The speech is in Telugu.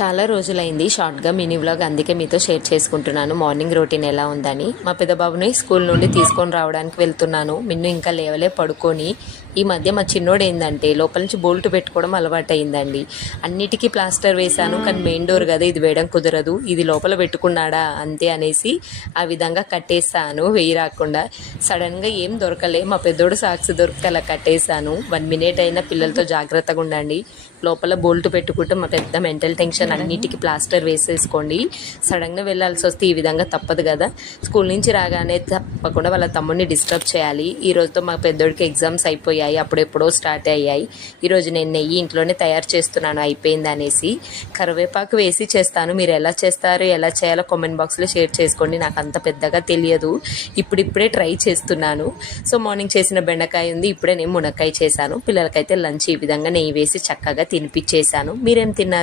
చాలా రోజులైంది షార్ట్గా మినీ వ్లాగ్, అందుకే మీతో షేర్ చేసుకుంటున్నాను మార్నింగ్ రొటీన్ ఎలా ఉందని. మా పెద్ద బాబుని స్కూల్ నుండి తీసుకొని రావడానికి వెళ్తున్నాను. మిన్ను ఇంకా లేవలే, పడుకొని. ఈ మధ్య మా చిన్నోడు ఏంటంటే లోపల నుంచి బోల్ట్ పెట్టుకోవడం అలవాటు అయిందండి. అన్నిటికీ ప్లాస్టర్ వేశాను, కానీ మెయిన్ డోర్ కదా, ఇది వేయడం కుదరదు, ఇది లోపల పెట్టుకున్నాడా అంతే అనేసి ఆ విధంగా కట్టేస్తాను, వెయ్యి రాకుండా. సడన్గా ఏం దొరకలే, మా పెద్దోడు సాక్స్ దొరికితే అలా కట్టేశాను. 1 మినిట్ అయినా పిల్లలతో జాగ్రత్తగా ఉండండి. లోపల బోల్ట్ పెట్టుకుంటే మా పెద్ద మెంటల్ టెన్షన్. అన్నిటికీ ప్లాస్టర్ వేసేసుకోండి. సడన్గా వెళ్ళాల్సి వస్తే ఈ విధంగా తప్పదు కదా. స్కూల్ నుంచి రాగానే తప్పకుండా వాళ్ళ తమ్ముడిని డిస్టర్బ్ చేయాలి. ఈ రోజుతో మా పెద్దోడికి ఎగ్జామ్స్ అయిపోయాయి, అప్పుడెప్పుడో స్టార్ట్ అయ్యాయి. ఈరోజు నేను నెయ్యి ఇంట్లోనే తయారు చేస్తున్నాను, అయిపోయింది అనేసి. కరివేపాకు వేసి చేస్తాను, మీరు ఎలా చేస్తారు, ఎలా చేయాలో కామెంట్ బాక్స్లో షేర్ చేసుకోండి. నాకు అంత పెద్దగా తెలియదు, ఇప్పుడిప్పుడే ట్రై చేస్తున్నాను. సో మార్నింగ్ చేసిన బెండకాయ ఉంది, ఇప్పుడే నేను మునక్కాయ చేశాను. పిల్లలకైతే లంచ్ ఈ విధంగా నెయ్యి వేసి చక్కగా తినిపించేశాను. మీరేం తిన్నారు?